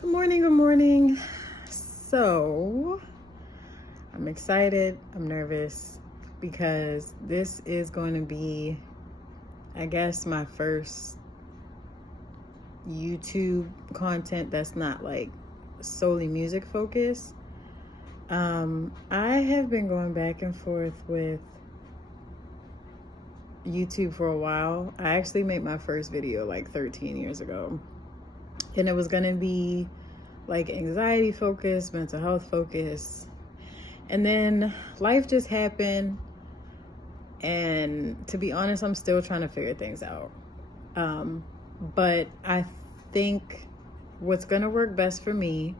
Good morning, good morning. So, I'm excited, I'm nervous because this is going to be, I guess, my first YouTube content that's not like solely music focused. I have been going back and forth with YouTube for a while. I actually made my first video like 13 years ago, and it was going to be like anxiety focus, mental health focus. And then life just happened. And to be honest, I'm still trying to figure things out. But I think what's going to work best for me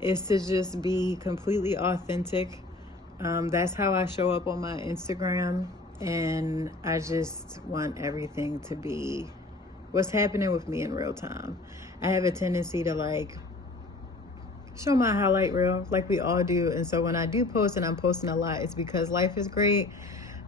is to just be completely authentic. That's how I show up on my Instagram. And I just want everything to be what's happening with me in real time. I have a tendency to like show my highlight reel like we all do. And so when I do post, and I'm posting a lot, it's because life is great.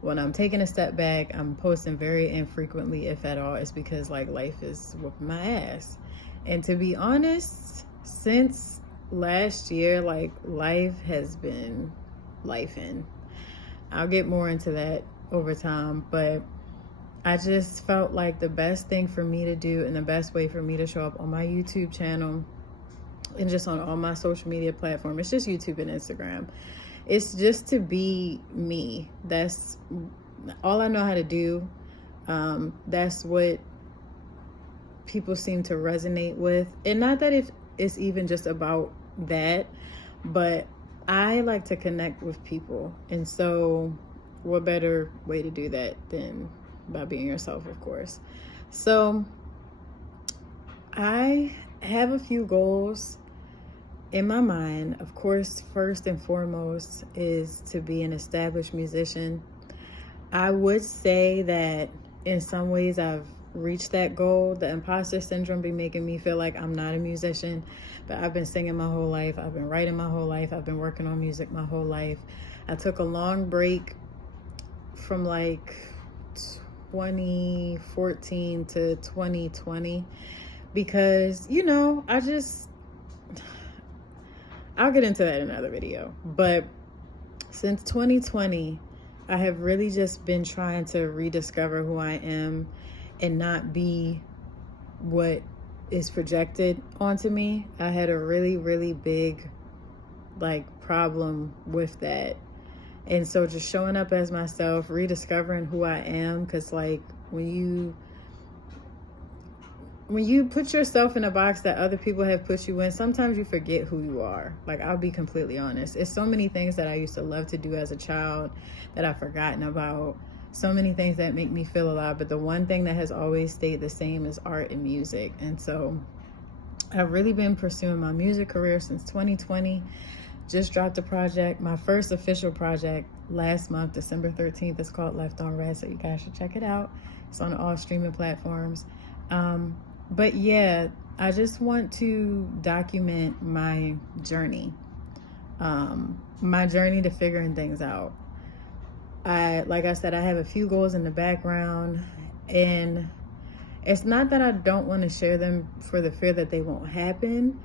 When I'm taking a step back, I'm posting very infrequently, if at all. It's because like life is whooping my ass. And to be honest, since last year, like life has been lifing. I'll get more into that over time, but I just felt like the best thing for me to do and the best way for me to show up on my YouTube channel and just on all my social media platforms, it's just YouTube and Instagram. It's just to be me. That's all I know how to do. That's what people seem to resonate with. And not that it's even just about that, but I like to connect with people. And so what better way to do that than by being yourself, of course. So I have a few goals in my mind. Of course, first and foremost is to be an established musician. I would say that in some ways I've reached that goal. The imposter syndrome be making me feel like I'm not a musician, but I've been singing my whole life. I've been writing my whole life. I've been working on music my whole life. I took a long break from like 2014 to 2020 because, I'll get into that in another video. But since 2020, I have really just been trying to rediscover who I am and not be what is projected onto me. I had a really, really big problem with that. And so just showing up as myself, rediscovering who I am, because when you put yourself in a box that other people have put you in, sometimes you forget who you are. Like, I'll be completely honest. It's so many things that I used to love to do as a child that I've forgotten about. So many things that make me feel alive. But the one thing that has always stayed the same is art and music. And so I've really been pursuing my music career since 2020. Just dropped a project, my first official project last month, December 13th. It's called Left on Red, so you guys should check it out. It's on all streaming platforms. But yeah, I just want to document my journey to figuring things out. Like I said, I have a few goals in the background, and it's not that I don't want to share them for the fear that they won't happen,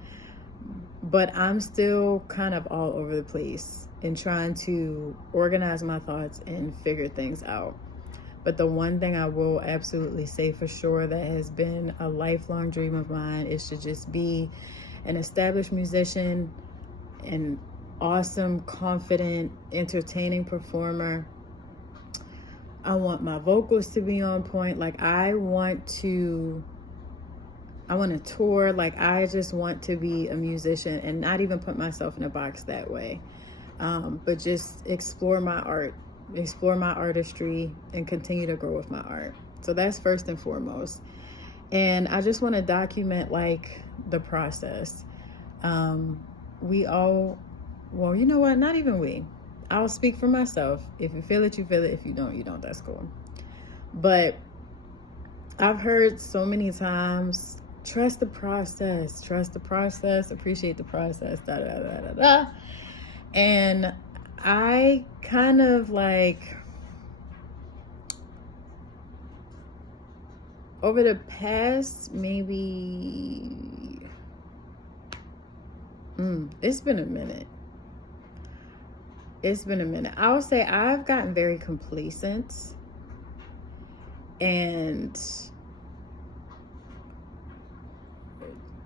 but I'm still kind of all over the place in trying to organize my thoughts and figure things out. But the one thing I will absolutely say for sure that has been a lifelong dream of mine is to just be an established musician, an awesome, confident, entertaining performer. I want my vocals to be on point. Like, I want to tour. Like, I just want to be a musician and not even put myself in a box that way. But just explore my art, explore my artistry, and continue to grow with my art. So that's first and foremost. And I just want to document the process. We all, well, you know what? Not even we. I'll speak for myself. If you feel it, you feel it. If you don't, you don't. That's cool. But I've heard so many times, trust the process, appreciate the process, da da da da da. And I kind of over the past maybe It's been a minute. It's been a minute. I would say I've gotten very complacent, and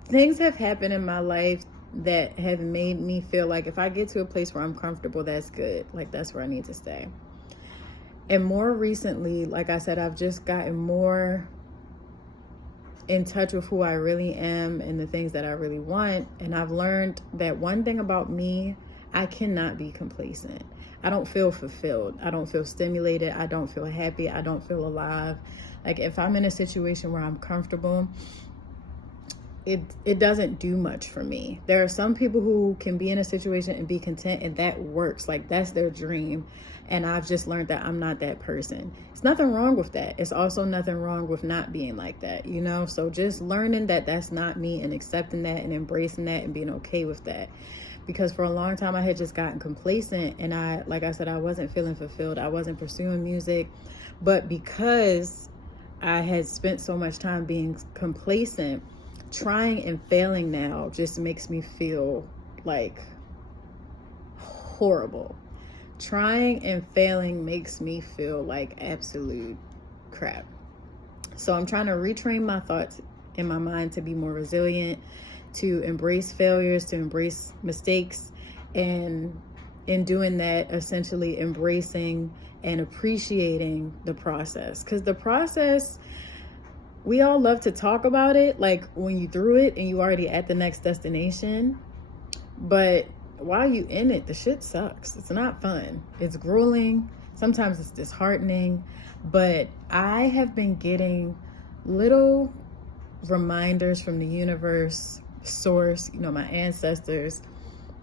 things have happened in my life that have made me feel like if I get to a place where I'm comfortable, that's good. Like, that's where I need to stay. And more recently, like I said, I've just gotten more in touch with who I really am and the things that I really want. And I've learned that one thing about me, I cannot be complacent. I don't feel fulfilled. I don't feel stimulated. I don't feel happy. I don't feel alive. Like, if I'm in a situation where I'm comfortable, it doesn't do much for me. There are some people who can be in a situation and be content, and that works. Like, that's their dream. And I've just learned that I'm not that person. It's nothing wrong with that. It's also nothing wrong with not being like that, you know? So just learning that that's not me and accepting that and embracing that and being okay with that. Because for a long time I had just gotten complacent, and like I said, I wasn't feeling fulfilled. I wasn't pursuing music. But because I had spent so much time being complacent, trying and failing now just makes me feel like horrible. Trying and failing makes me feel like absolute crap. So I'm trying to retrain my thoughts in my mind to be more resilient, to embrace failures, to embrace mistakes, and in doing that, essentially embracing and appreciating the process. Because the process, we all love to talk about it, like when you through it and you already at the next destination. But while you in it, the shit sucks. It's not fun. It's grueling. Sometimes it's disheartening. But I have been getting little reminders from the universe, source, you know, my ancestors,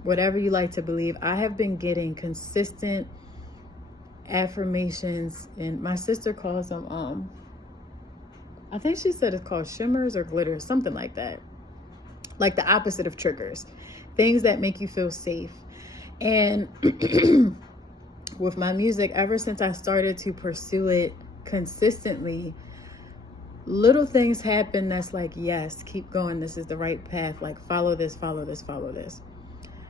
whatever you like to believe. I have been getting consistent affirmations, and my sister calls them, I think she said it's called shimmers or glitters, something like that. Like the opposite of triggers. Things that make you feel safe. And with my music, ever since I started to pursue it consistently, little things happen that's like, yes, keep going. This is the right path. Like, follow this, follow this, follow this.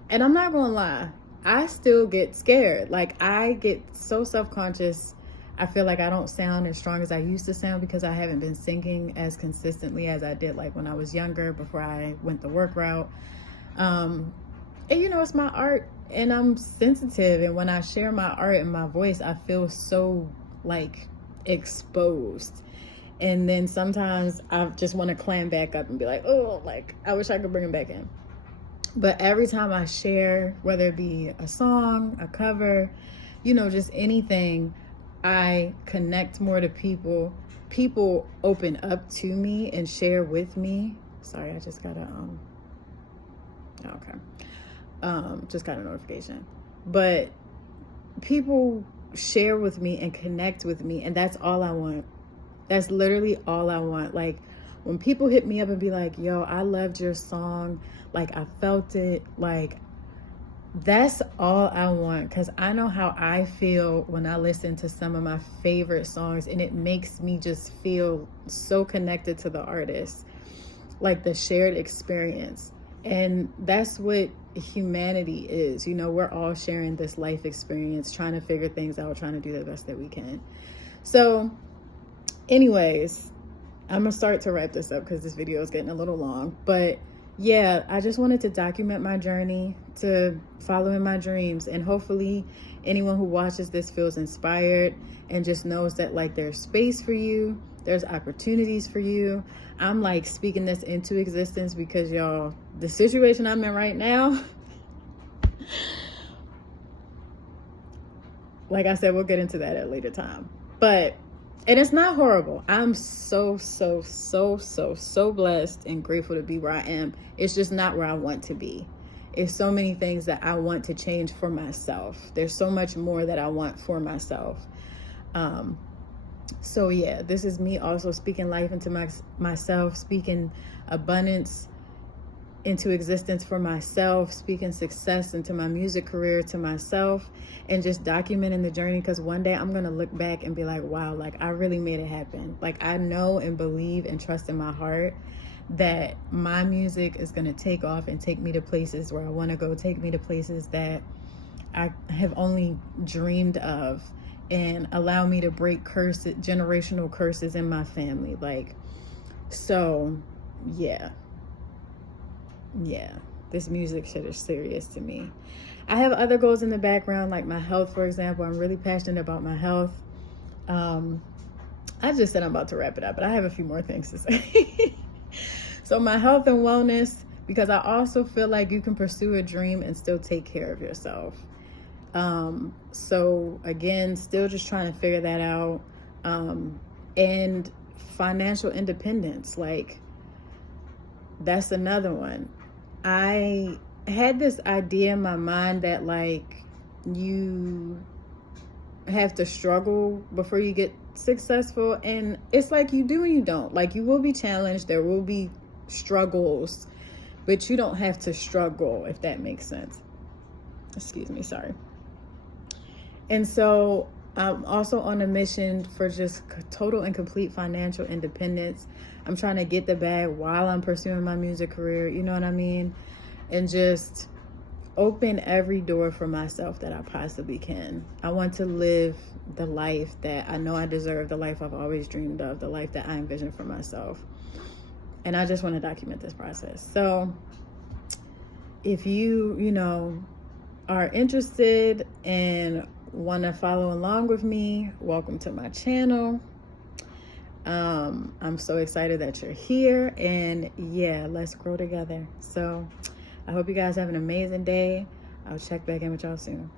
And I'm not going to lie, I still get scared. Like, I get so self-conscious. I feel like I don't sound as strong as I used to sound because I haven't been singing as consistently as I did like when I was younger, before I went the work route. And you know, it's my art and I'm sensitive. And when I share my art and my voice, I feel so like exposed. And then sometimes I just want to clam back up and be like, oh, like I wish I could bring it back in. But every time I share, whether it be a song, a cover, you know, just anything, I connect more to people. People open up to me and share with me. Sorry, I just got just got a notification. But people share with me and connect with me, and that's all I want. That's literally all I want. Like, when people hit me up and be like, yo, I loved your song, like I felt it, like that's all I want. Because I know how I feel when I listen to some of my favorite songs, and it makes me just feel so connected to the artist, like the shared experience. And that's what humanity is. You know, we're all sharing this life experience, trying to figure things out, trying to do the best that we can. So anyways, I'm gonna start to wrap this up because this video is getting a little long. But yeah, I just wanted to document my journey to following my dreams, and hopefully anyone who watches this feels inspired and just knows that like there's space for you, there's opportunities for you. I'm like speaking this into existence because y'all, the situation I'm in right now, like I said, we'll get into that at a later time. But, and it's not horrible. I'm so blessed and grateful to be where I am. It's just not where I want to be. It's so many things that I want to change for myself. There's so much more that I want for myself. So yeah, this is me also speaking life into myself, speaking abundance into existence for myself, speaking success into my music career to myself, and just documenting the journey. Because one day I'm going to look back and be like, wow, like I really made it happen. Like I know and believe and trust in my heart that my music is going to take off and take me to places where I want to go, take me to places that I have only dreamed of, and allow me to break generational curses in my family. Like, so yeah, this music shit is serious to me. I have other goals in the background, like my health, for example. I'm really passionate about my health. I just said I'm about to wrap it up, but I have a few more things to say. So my health and wellness, because I also feel like you can pursue a dream and still take care of yourself. So again, still just trying to figure that out. And financial independence, like, that's another one. I had this idea in my mind that, like, you have to struggle before you get successful, and it's like you do and you don't. Like, you will be challenged, there will be struggles, but you don't have to struggle, if that makes sense. Excuse me, sorry. And so I'm also on a mission for just total and complete financial independence. I'm trying to get the bag while I'm pursuing my music career, you know what I mean? And just open every door for myself that I possibly can. I want to live the life that I know I deserve, the life I've always dreamed of, the life that I envision for myself. And I just want to document this process. So if you are interested and want to follow along with me, welcome to my channel. I'm so excited that you're here, and yeah, let's grow together. So I hope you guys have an amazing day. I'll check back in with y'all soon.